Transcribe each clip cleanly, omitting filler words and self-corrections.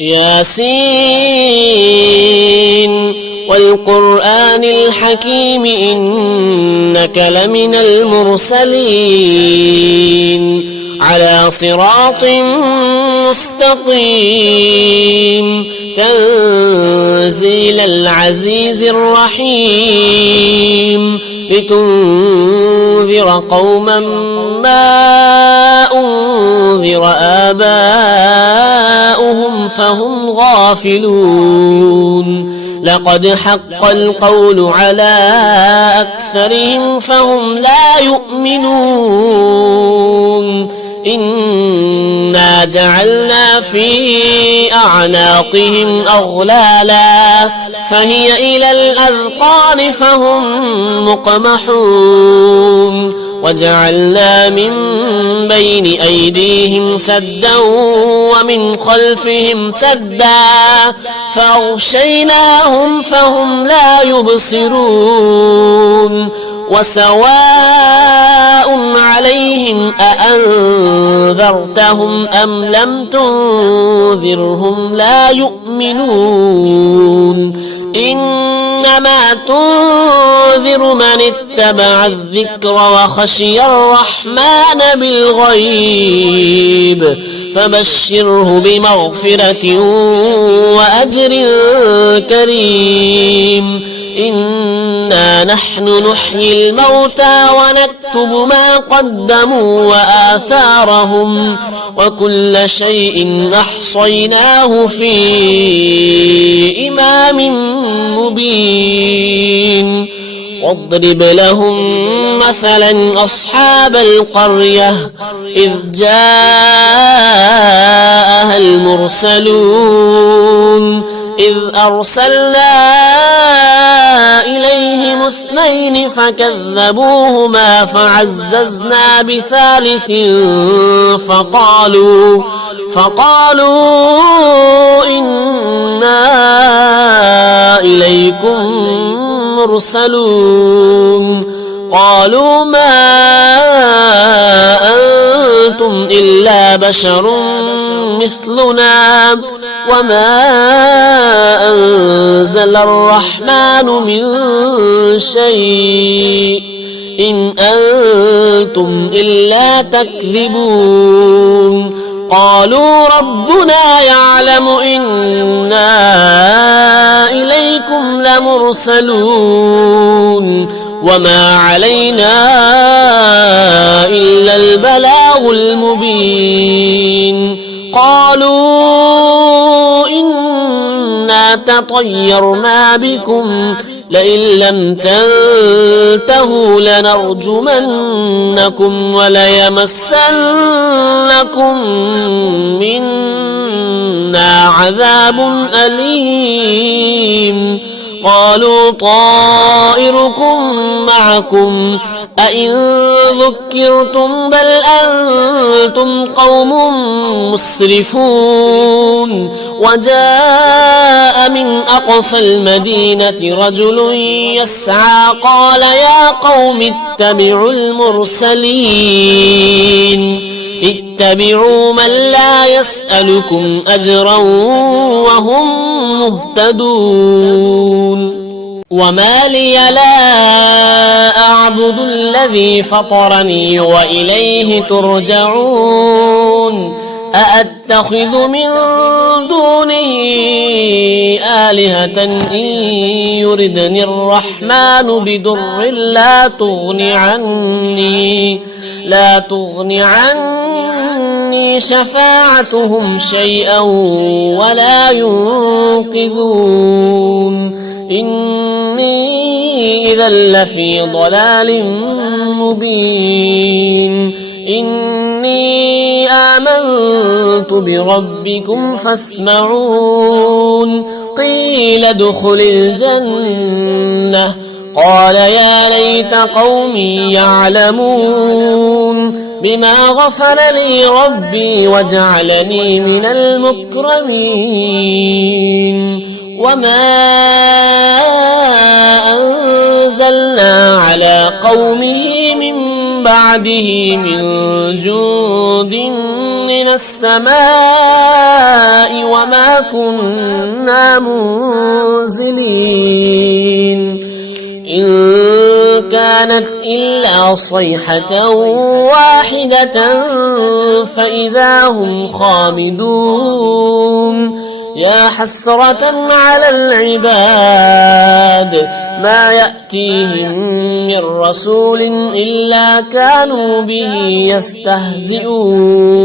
ياسين والقرآن الحكيم إنك لمن المرسلين على صراط مستقيم تنزيل العزيز الرحيم لتنذر قوما ما أنذر آباؤهم فهم غافلون لقد حق القول على أكثرهم فهم لا يؤمنون إنا جعلنا في أعناقهم أغلالا فهي إلى الأذقان فهم مقمحون وجعلنا من بين أيديهم سدا ومن خلفهم سدا فأغشيناهم فهم لا يبصرون وسواء عليهم أأنذرتهم أم لم تنذرهم لا يؤمنون إنما تنذر من اتبع الذكر وخشي الرحمن بالغيب فبشره بمغفرة وأجر كريم إنا نحن نحيي الموتى ونكتب ما قدموا وآثارهم وكل شيء أحصيناه في إمام مبين واضرب لهم مثلا أصحاب القرية إذ جاءها المرسلون إذ أرسلنا إليهم 2 فكذبوهما فعززنا بثالث فقالوا إنا إليكم مرسلون قالوا ما أنتم إلا بشر مثلنا وما أنزل الرحمن من شيء إن أنتم إلا تكذبون قالوا ربنا يعلم إنا إليكم لمرسلون وما علينا إلا البلاغ المبين قالوا إنا تطيرنا بكم لئن لم تنتهوا لنرجمنكم وليمسنكم منا عذاب أليم قالوا طائركم معكم أئن ذكرتم بل أنتم قوم مسرفون وجاء من أقصى المدينة رجل يسعى قال يا قوم اتبعوا المرسلين اتبعوا من لا يسألكم أجرا وهم مهتدون وما لي لا أعبد الذي فطرني وإليه ترجعون أأتخذ من دونه آلهة إن يردني الرحمن بضر لا تغن عني شفاعتهم شيئا ولا ينقذون إني إذا لفي ضلال مبين إني آمنت بربكم فاسمعون قيل ادخل الجنة قال يا ليت قومي يعلمون بما غفر لي ربي وجعلني من المكرمين وما أنزلنا على قومه من بعده من جند من السماء وما كنا منزلين إن كانت إلا صيحة واحدة فإذا هم خامدون يا حسرة على العباد ما يأتيهم من رسول إلا كانوا به يستهزئون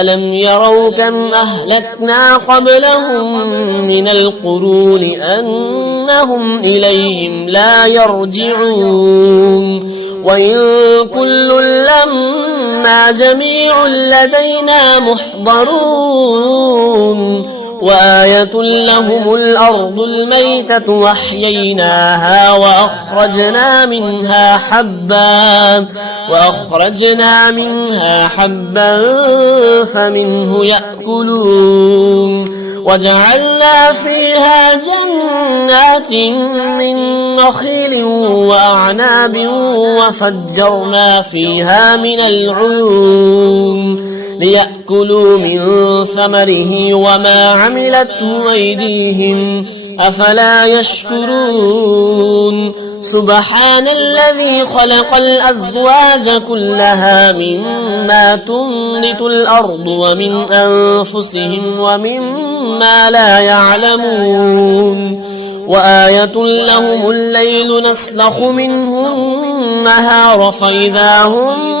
ألم يروا كم أهلكنا قبلهم من القرون أنهم إليهم لا يرجعون وإن كل لما جميع لدينا محضرون وآية لهم الأرض الميتة وأحييناها وأخرجنا منها حبا فمنه يأكلون وجعلنا فيها جنات من نخيل وأعناب وفجرنا فيها من العيون ليأكلوا من ثمره وما عملته أيديهم أفلا يشكرون سبحان الذي خلق الأزواج كلها مما تنبت الأرض ومن أنفسهم ومما لا يعلمون وآية لهم الليل نسلخ منه النهار فإذا هم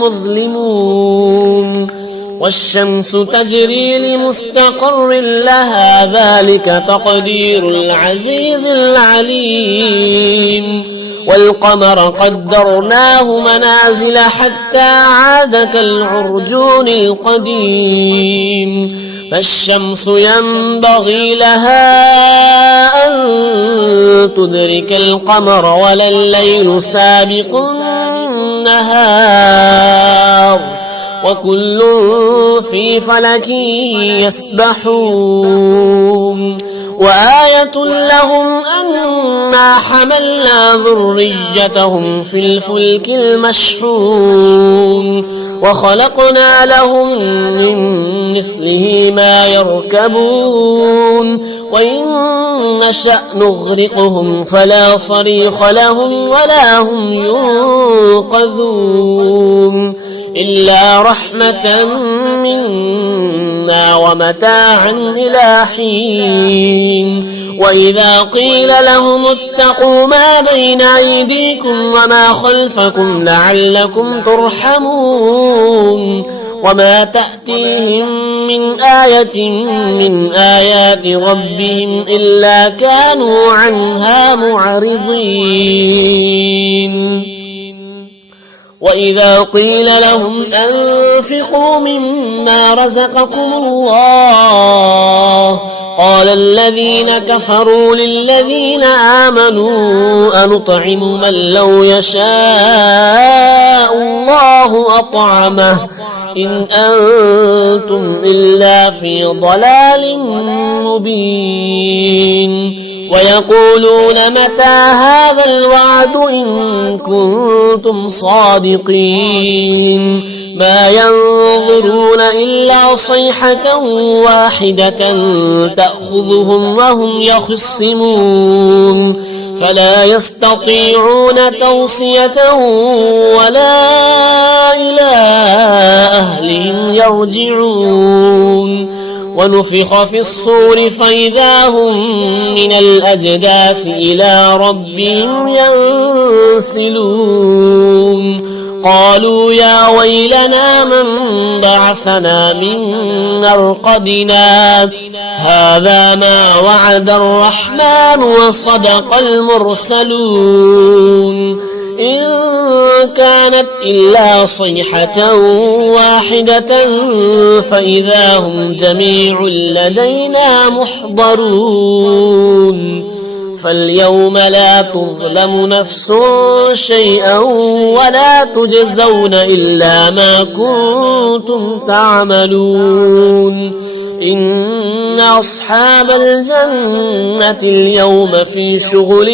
مظلمون والشمس تجري لمستقر لها ذلك تقدير العزيز العليم والقمر قدرناه منازل حتى عاد كالعرجون القديم فالشمس ينبغي لها أن تدرك القمر ولا الليل سابق النهار وكل في فلك يسبحون وآية لهم أنا حملنا ذريتهم في الفلك المشحون وخلقنا لهم من مثله ما يركبون وإن نشأ نغرقهم فلا صريخ لهم ولا هم ينقذون إلا رحمة منا ومتاعا إلى حين وإذا قيل لهم اتقوا ما بين أيديكم وما خلفكم لعلكم ترحمون وما تأتيهم من آية من آيات ربهم إلا كانوا عنها معرضين وإذا قيل لهم أنفقوا مما رزقكم الله قال الذين كفروا للذين آمنوا أنطعم من لو يشاء الله أطعمه إن أنتم إلا في ضلال مبين ويقولون متى هذا الوعد إن كنتم صادقين ما ينظرون إلا صيحة واحدة تأخذهم وهم يخصمون فلا يستطيعون توصية ولا إلى أهلهم يرجعون ونفخ في الصور فإذا هم من الأجداث إلى ربهم ينسلون قالوا يا ويلنا من بعثنا من مرقدنا هذا ما وعد الرحمن وصدق المرسلون إن كانت إلا صيحة واحدة فإذا هم جميع لدينا محضرون فاليوم لا تظلم نفس شيئا ولا تجزون إلا ما كنتم تعملون إن أصحاب الجنة اليوم في شغل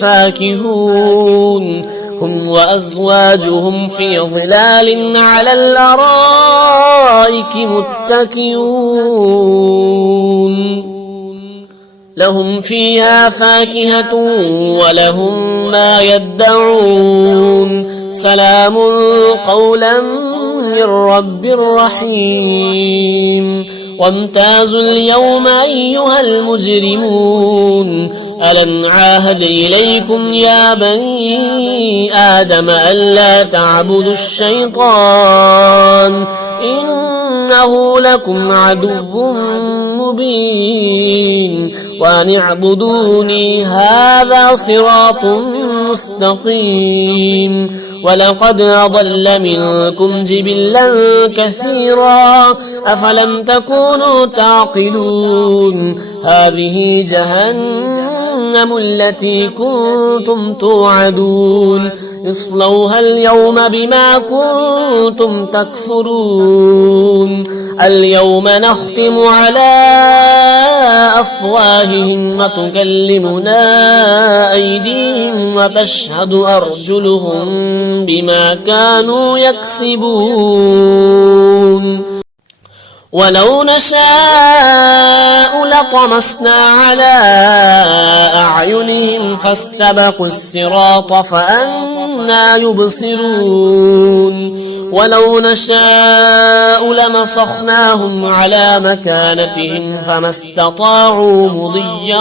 فاكهون هم وأزواجهم في ظلال على الأرائك متكئون لهم فيها فاكهة ولهم ما يدعون سلام قولا من رب رحيم وامتازوا اليوم أيها المجرمون ألم عاهد إليكم يا بني آدم ألا تعبدوا الشيطان إنه لكم عدو مبين وأن اعبدوني هذا صراط مستقيم ولقد أضل منكم جبلا كثيرا أفلم تكونوا تعقلون هذه جهنم التي كنتم توعدون اصلوها اليوم بما كنتم تكفرون اليوم نختم على أفواههم وتكلمنا أيديهم وتشهد أرجلهم بما كانوا يكسبون ولو نشاء لطمسنا على أعينهم فاستبقوا الصراط فأنى يبصرون ولو نشاء لمسخناهم على مكانتهم فما استطاعوا مضيا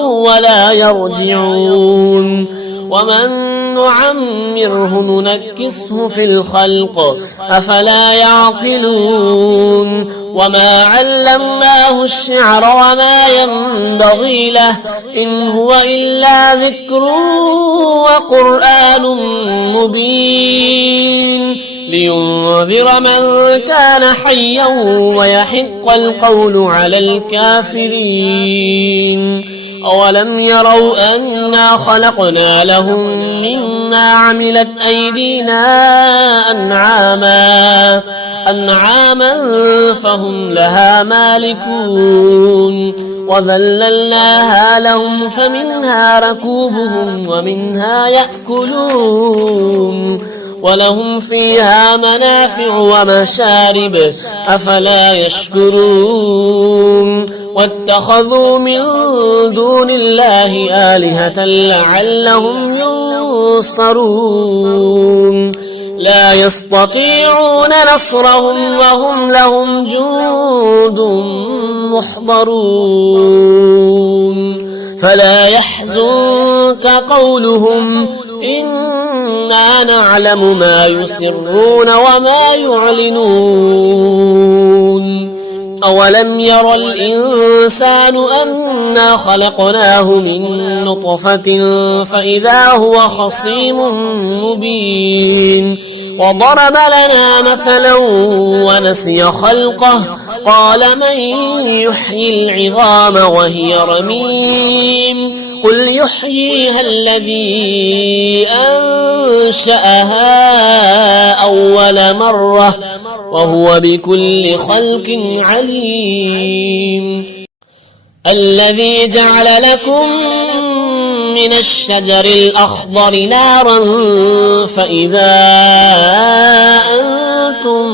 ولا يرجعون ومن نعمره ننكسه في الخلق أفلا يعقلون وما علمناه الشعر وما ينبغي له إن هو إلا ذكر وقرآن مبين لينذر من كان حيا ويحق القول على الكافرين أولم يروا أنا خلقنا لهم مما عملت أيدينا أنعاما فهم لها مالكون وذللناها لهم فمنها ركوبهم ومنها يأكلون ولهم فيها منافع ومشارب أفلا يشكرون واتخذوا من دون الله آلهة لعلهم ينصرون لا يستطيعون نصرهم وهم لهم جند محضرون فلا يحزنك قولهم إنا نعلم ما يسرون وما يعلنون أولم ير الإنسان أنا خلقناه من نطفة فإذا هو خصيم مبين وضرب لنا مثلا ونسي خلقه قال من يحيي العظام وهي رميم قل يحييها الذي أنشأها أول مرة وهو بكل خلق عليم الذي جعل لكم من الشجر الأخضر نارا فإذا أنتم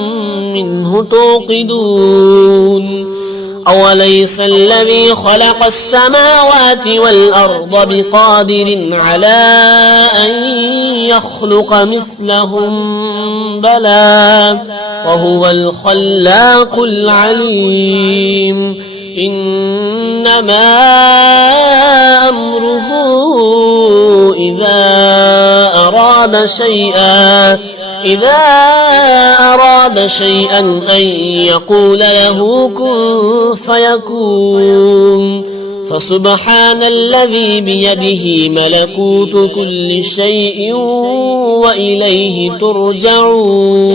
منه توقدون أوليس الذي خلق السماوات والأرض بقادر على أن يخلق مثلهم بلى وهو الخلاق العليم إنما أمره إذا أراد شيئا أن يقول له كن فيكون فسبحان الذي بيده ملكوت كل شيء وإليه ترجعون